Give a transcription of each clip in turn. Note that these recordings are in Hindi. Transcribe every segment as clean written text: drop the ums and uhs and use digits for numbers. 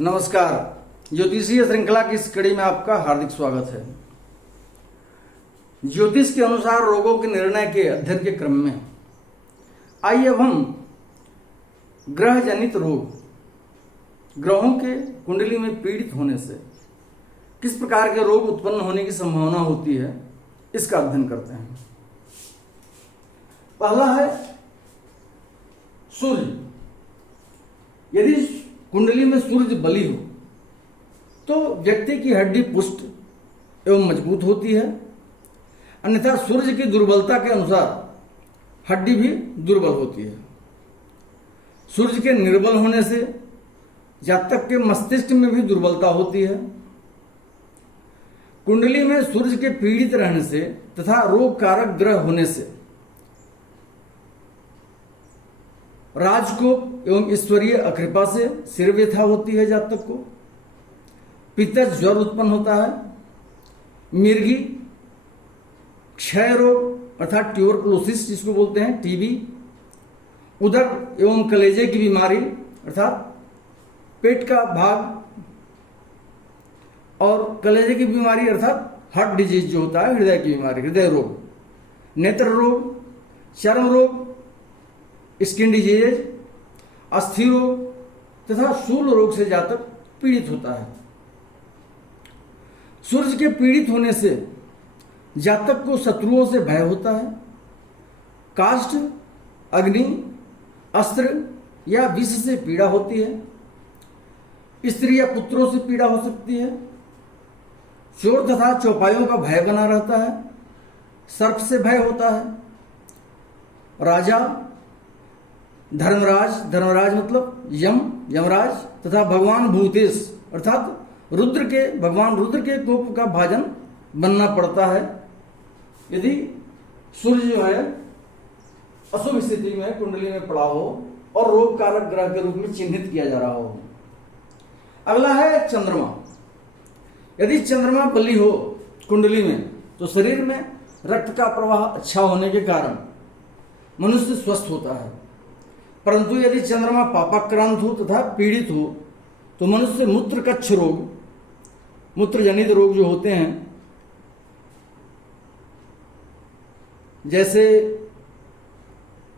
नमस्कार। ज्योतिषीय श्रृंखला की इस कड़ी में आपका हार्दिक स्वागत है। ज्योतिष के अनुसार रोगों के निर्णय के अध्ययन के क्रम में आइए अब हम ग्रह जनित रोग, ग्रहों के कुंडली में पीड़ित होने से किस प्रकार के रोग उत्पन्न होने की संभावना होती है, इसका अध्ययन करते हैं। पहला है सूर्य। यदि कुंडली में सूर्य बली हो तो व्यक्ति की हड्डी पुष्ट एवं मजबूत होती है, अन्यथा सूर्य की दुर्बलता के अनुसार हड्डी भी दुर्बल होती है। सूर्य के निर्बल होने से जातक के मस्तिष्क में भी दुर्बलता होती है। कुंडली में सूर्य के पीड़ित रहने से तथा रोग कारक ग्रह होने से राजकोप एवं ईश्वरीय अकृपा से सिर व्यथा होती है। जातक को पित्त ज्वर उत्पन्न होता है। मिर्गी, क्षय रोग अर्थात ट्यूबरकुलोसिस जिसको बोलते हैं, टीबी, उदर एवं कलेजे की बीमारी अर्थात पेट का भाग और कलेजे की बीमारी अर्थात हार्ट डिजीज जो होता है, हृदय की बीमारी, हृदय रोग, नेत्र रोग, चर्म रोग, स्किन डिजीज, अस्थि रोग तथा शूल रोग से जातक पीड़ित होता है। सूर्य के पीड़ित होने से जातक को शत्रुओं से भय होता है। काष्ठ, अग्नि, अस्त्र या विष से पीड़ा होती है। स्त्री या पुत्रों से पीड़ा हो सकती है। चोर तथा चौपाइयों का भय बना रहता है। सर्प से भय होता है। राजा, धर्मराज मतलब यमराज तथा भगवान भूतेश अर्थात भगवान रुद्र के कोप का भाजन बनना पड़ता है यदि सूर्य जो है अशुभ स्थिति में कुंडली में पड़ा हो और रोग कारक ग्रह के रूप में चिन्हित किया जा रहा हो। अगला है चंद्रमा। यदि चंद्रमा बली हो कुंडली में तो शरीर में रक्त का प्रवाह अच्छा होने के कारण मनुष्य स्वस्थ होता है, परंतु यदि चंद्रमा पापाक्रांत हो तथा पीड़ित हो तो मनुष्य मूत्रकच्छ रोग, मूत्र जनित रोग जो होते हैं, जैसे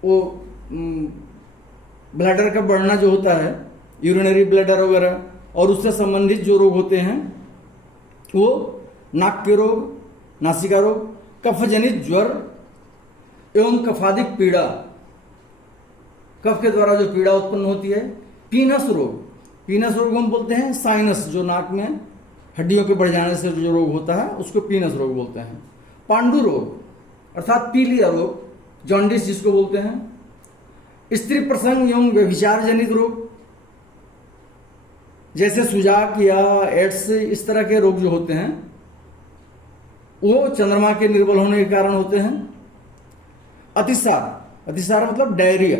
वो ब्लैडर का बढ़ना जो होता है, यूरिनरी ब्लैडर वगैरह, और उससे संबंधित जो रोग होते हैं वो नाक के रोग, नासिका रोग, कफ जनित ज्वर एवं कफादिक पीड़ा, कफ के द्वारा जो पीड़ा उत्पन्न होती है। पीनस रोग हम बोलते हैं साइनस, जो नाक में हड्डियों के बढ़ जाने से जो रोग होता है उसको पीनस रोग बोलते हैं। पांडु रोग अर्थात पीलिया रोग, जॉन्डिस जिसको बोलते हैं। स्त्री प्रसंग एवं व्यभिचार जनित रोग जैसे सुजाक या एड्स, इस तरह के रोग जो होते हैं वो चंद्रमा के निर्बल होने के कारण होते हैं। अतिसार मतलब डायरिया।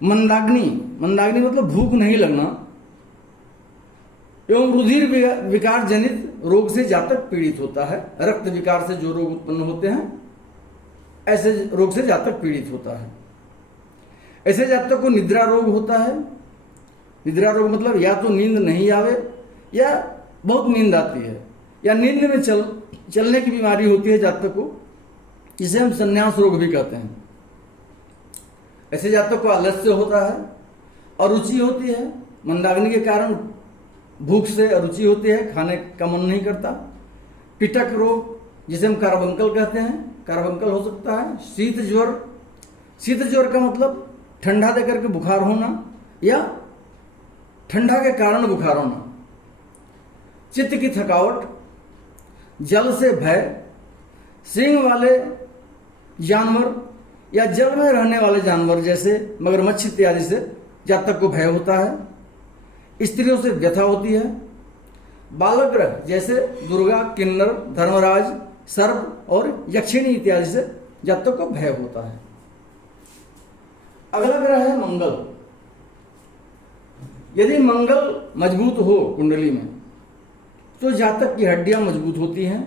मंदाग्नि मतलब भूख नहीं लगना एवं रुधिर विकार जनित रोग से जातक पीड़ित होता है। रक्त विकार से जो रोग उत्पन्न होते हैं ऐसे रोग से जातक पीड़ित होता है। ऐसे जातक को निद्रा रोग होता है। निद्रा रोग मतलब या तो नींद नहीं आवे या बहुत नींद आती है, या नींद में चलने की बीमारी होती है जातक को, जिसे हम संन्यास रोग भी कहते हैं। ऐसे जातक को आलस्य होता है, अरुचि होती है। मंदाग्नि के कारण भूख से अरुचि होती है, खाने का मन नहीं करता। पिटक रोग जिसे हम कार्बंकल कहते हैं, कार्बंकल हो सकता है। शीत ज्वर का मतलब ठंडा देकर के बुखार होना या ठंडा के कारण बुखार होना। चित्त की थकावट, जल से भय, सींग वाले जानवर या जल में रहने वाले जानवर जैसे मगरमच्छ इत्यादि से जातक को भय होता है। स्त्रियों से व्यथा होती है। बालक ग्रह जैसे दुर्गा, किन्नर, धर्मराज, सर्प और यक्षिणी इत्यादि से जातक को भय होता है। अगला ग्रह है मंगल। यदि मंगल मजबूत हो कुंडली में तो जातक की हड्डियां मजबूत होती हैं,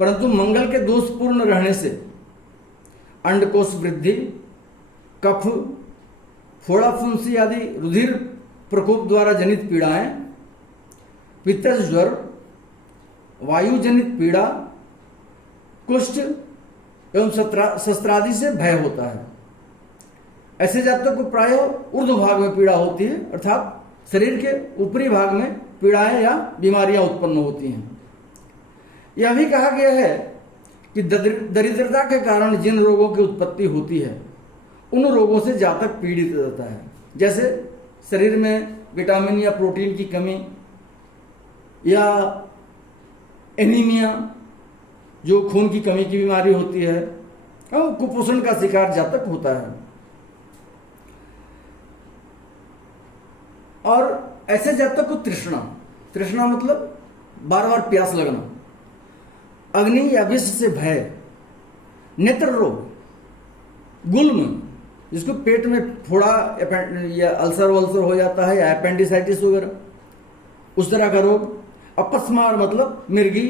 परंतु मंगल के दोषपूर्ण रहने से अंडकोश वृद्धि, कफ, फोड़ा फुंसी आदि रुधिर प्रकोप द्वारा जनित पीड़ाएं, पित्तज ज्वर, वायु जनित पीड़ा, कुष्ठ एवं शस्त्रादि से भय होता है। ऐसे जातक को प्रायः ऊर्ध्व भाग में पीड़ा होती है, अर्थात शरीर के ऊपरी भाग में पीड़ाएं या बीमारियां उत्पन्न होती हैं। यह भी कहा गया है कि दरिद्रता के कारण जिन रोगों की उत्पत्ति होती है उन रोगों से जातक पीड़ित रहता है, जैसे शरीर में विटामिन या प्रोटीन की कमी या एनीमिया जो खून की कमी की बीमारी होती है, और कुपोषण का शिकार जातक होता है। और ऐसे जातक को तृष्णा मतलब बार बार प्यास लगना, अग्नि या विष से भय, नेत्र रोग, गुल्म जिसको पेट में फोड़ा या अल्सर वल्सर हो जाता है या अपेंडिसाइटिस वगैरह, उस तरह का रोग, अपस्मार मतलब मिर्गी,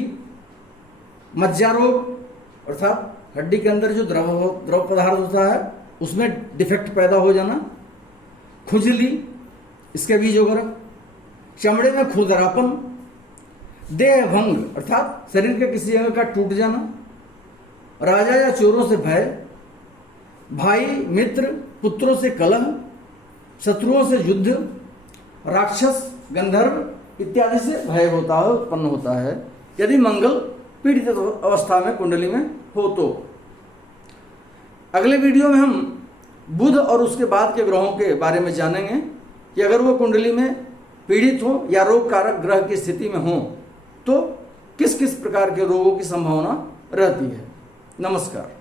मज्जा रोग अर्थात हड्डी के अंदर जो द्रव पदार्थ होता है उसमें डिफेक्ट पैदा हो जाना, खुजली, इसके बीज वगैरह, चमड़े में खुरदरापन, देह भंग अर्थात शरीर के किसी अंग का टूट जाना, राजा या चोरों से भय, भाई मित्र पुत्रों से कलह, शत्रुओं से युद्ध, राक्षस गंधर्व इत्यादि से भय होता है, उत्पन्न होता है, यदि मंगल पीड़ित अवस्था में कुंडली में हो तो। अगले वीडियो में हम बुध और उसके बाद के ग्रहों के बारे में जानेंगे कि अगर वो कुंडली में पीड़ित हो या रोग कारक ग्रह की स्थिति में हो तो किस किस प्रकार के रोगों की संभावना रहती है। नमस्कार।